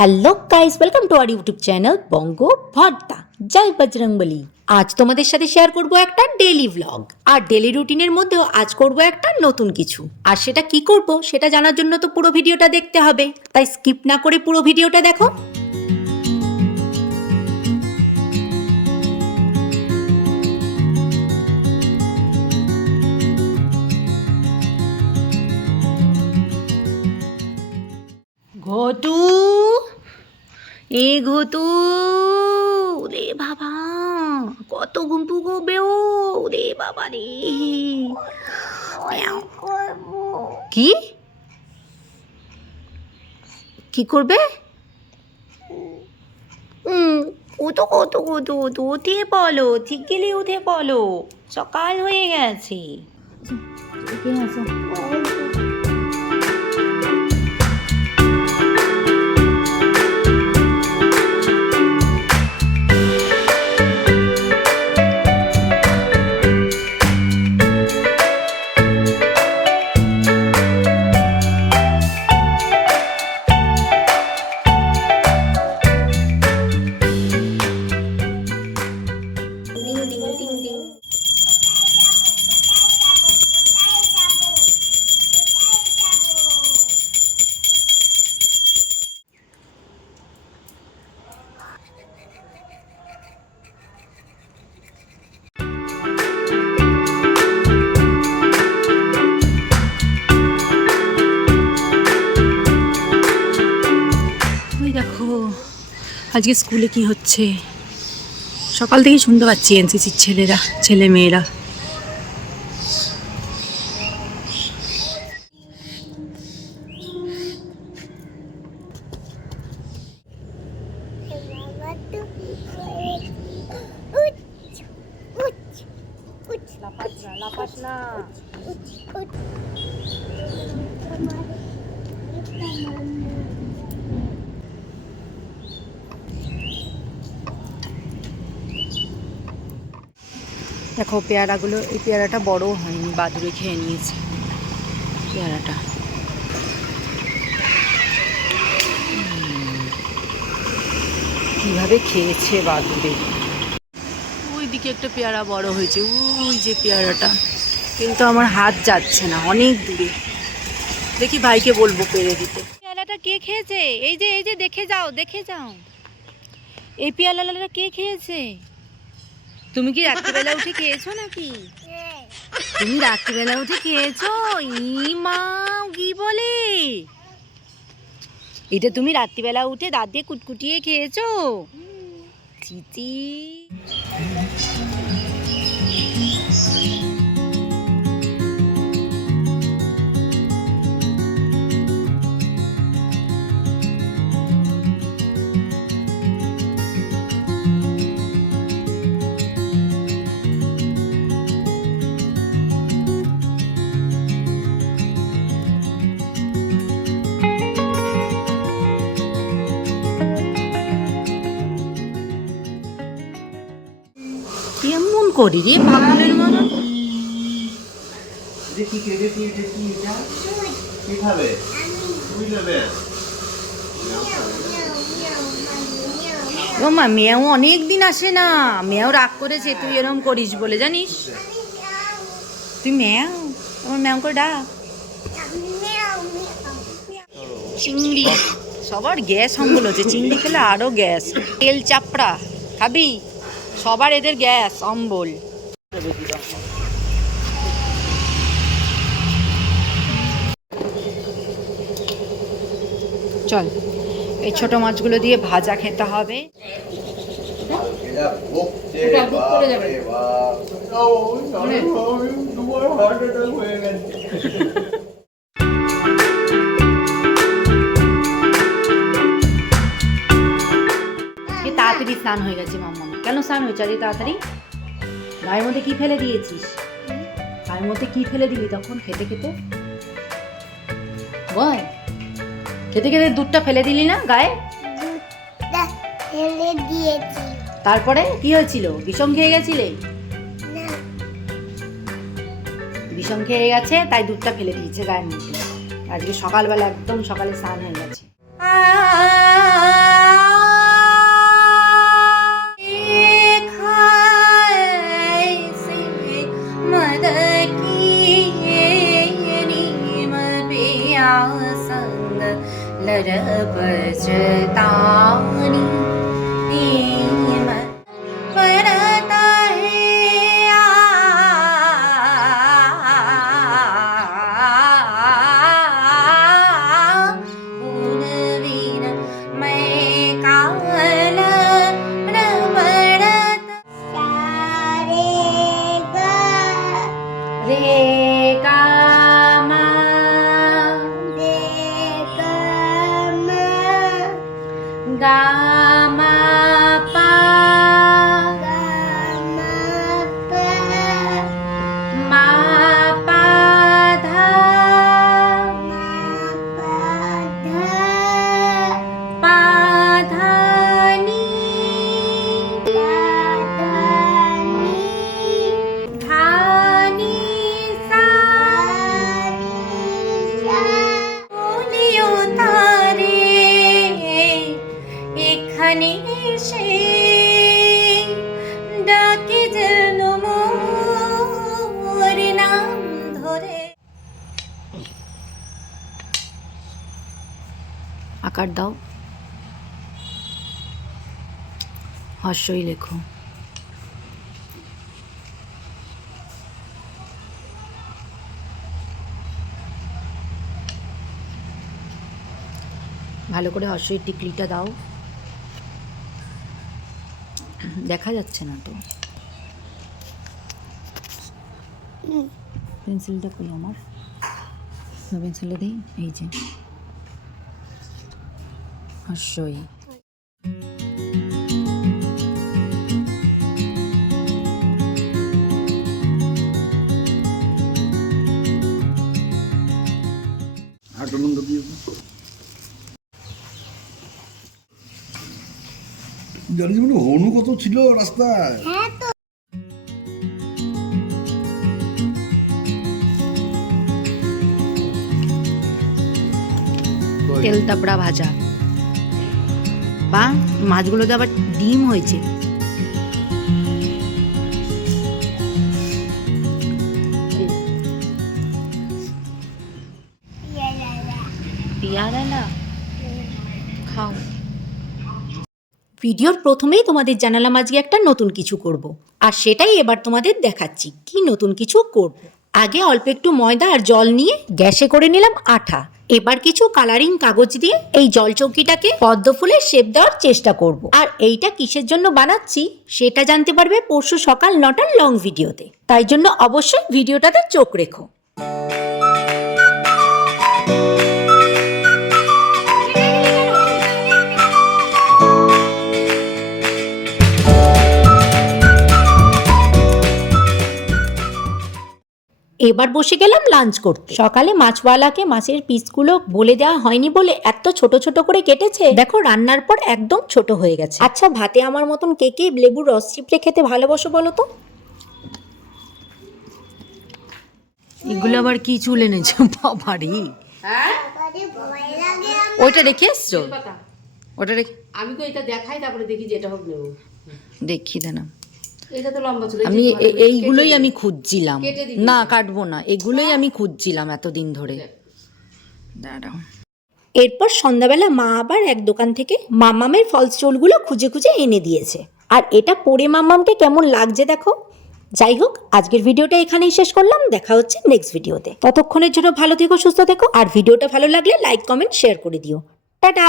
Hello guys welcome to our YouTube channel Banga Bhorta জয় বজরংবলী আজ তোমাদের সাথে শেয়ার করব একটা ডেলি ভ্লগ আর ডেলি রুটিনের মধ্যেও আজ করব একটা নতুন কিছু। আর সেটা কি করব, সেটা জানার জন্য তো পুরো ভিডিওটা দেখতে হবে। তাই স্কিপ না করে পুরো ভিডিওটা দেখো। এ ঘটু রে বাবা কত ঘুমপু গোবে ও রে বাবা রে। কি? কি করবে? হুম ও তো কত কত তো উঠে বলো ঠিক গেলে উঠে বলো সকাল হয়ে গেছে। আজকে স্কুলে কি হচ্ছে সকাল থেকেই শুনতে পাচ্ছি এনসিসির ছেলেরা ছেলে মেয়েরা দেখো, পেয়ারাগুলো, এই পেয়ারাটা বড় হয়নি বাদুড়ে খেয়ে নিয়েছে। পেয়ারাটা। কীভাবে খেয়েছে বাদুড়ে ওই দিকে একটা পেয়ারা বড় হয়েছে, ওই যে পেয়ারাটা। কিন্তু আমার হাত যাচ্ছে না, অনেক দূরে। দেখি ভাইকে বলব পেরে দিতে। পেয়ারাটা কে খেয়েছে? এই যে এই যে, দেখে যাও দেখে যাও। এই পেয়ারাটা কে খেয়েছে? তুমি কি রাত্রিবেলা উঠে খেয়েছো নাকি? তুমি রাত্রিবেলা উঠে খেয়েছো? ই কি বলে? এটা তুমি রাত্রিবেলা উঠে দাঁত দিয়ে কুটকুটিয়ে খেয়েছো? চিচি। কেমন করি রে পাগলের মতন? দেখি কে দেখি দেখি এটা? কি খাবে? তুমি নেবে ও মা মেয়াও অনেক দিন আসে না। মেয়াও রাগ করেছে তুই এরকম করিস বলে জানিস? তুই মেয়াও? আমার ম্যাও করে ডাক। চিংড়ি। সবার গ্যাস অম্বল হচ্ছে। চিংড়ি খেলে আরও গ্যাস। তেল চাপড়া। খাবি? সবার এদের গ্যাস, অম্বল। চল, এই ছোট মাছগুলো দিয়ে ভাজা খেতে হবে। তাড়াতাড়ি স্নান হয়ে গেছে, মাম্মা। কেন স্নান হয়েছে আজকে তাড়াতাড়ি। গায়ের মধ্যে কি ফেলে দিয়েছিস? গায়ের মধ্যে কি ফেলে দিলি তখন? খেতে খেতে? বল। খেতে খেতে দুধটা ফেলে দিলি না গায়ে? ফেলে দিয়েছি। তারপরে কি হয়েছিল? বিষম খেয়ে গেছিলে? বিষম খেয়ে গেছে তাই দুধটা ফেলে দিয়েছে গায়ের মধ্যে। আজকে সকালবেলা একদম সকালে স্নান হয়ে গেছে। আকার দাও। হর্ষই লেখো। ভালো করে হর্ষই টিকলিটা দাও। দেখা যাচ্ছে না তো। পেন্সিলটা কই আমার? পেন্সিলটা দিই। এই যে। আট জানিস মানে হনু কত ছিল রাস্তায়? তেল তাপড়া ভাজা। বা মাছগুলোতে আবার ডিম হয়েছে পেয়ারা না খাও ভিডিওর প্রথমেই তোমাদের জানালাম আজকে একটা নতুন কিছু করব। আর সেটাই এবার তোমাদের দেখাচ্ছি, কি নতুন কিছু করব। আগে অল্প একটু ময়দা আর জল নিয়ে গ্যাসে করে নিলাম আঠা এবার কিছু কালারিং কাগজ দিয়ে এই জল চৌকিটাকে পদ্ম ফুলের শেপ দেওয়ার চেষ্টা করব। আর এইটা কিসের জন্য বানাচ্ছি, সেটা জানতে পারবে পরশু সকাল নটার লং ভিডিওতে তাই জন্য অবশ্যই ভিডিওটাতে চোখ রেখো এবার বসে গেলাম লাঞ্চ করতে। সকালে মাছওয়ালাকে মাছের পিসগুলো বলে দেওয়া হয়নি বলে এত ছোট ছোট করে কেটেছে। দেখো রান্নার পর একদম ছোট হয়ে গেছে। আচ্ছা ভাতে আমার মতন কে কে লেবুর রস চিপড়ে খেতে ভালোবাসো বলো তো? এগুলো আবার কি চুল এনেছো? বাবারি। ওইটা রেখে এসছো? ওটা রেখে আমি তো এটা দেখাই তারপরে দেখি যেটা হোক নেব। দেখি দানা এটা তো লম্বা ছিল আমি এইগুলোই আমি খুঁজছিলাম। না কাটবো না। এগুলোই আমি খুঁজছিলাম এতদিন ধরে। দাঁড়াও। এরপর সন্ধ্যাবেলা মা আবার এক দোকান থেকে মামামের ফলস চুলগুলো খুঁজে খুঁজে এনে দিয়েছে। আর এটা পরে মামামকে কেমন লাগছে দেখো? যাই হোক আজকের ভিডিওটা এখানেই শেষ করলাম। দেখা হচ্ছে নেক্সট ভিডিওতে। ততক্ষণের জন্য ভালো থেকো সুস্থ থেকো। আর ভিডিওটা ভালো লাগলে লাইক কমেন্ট শেয়ার করে দিও। টাটা!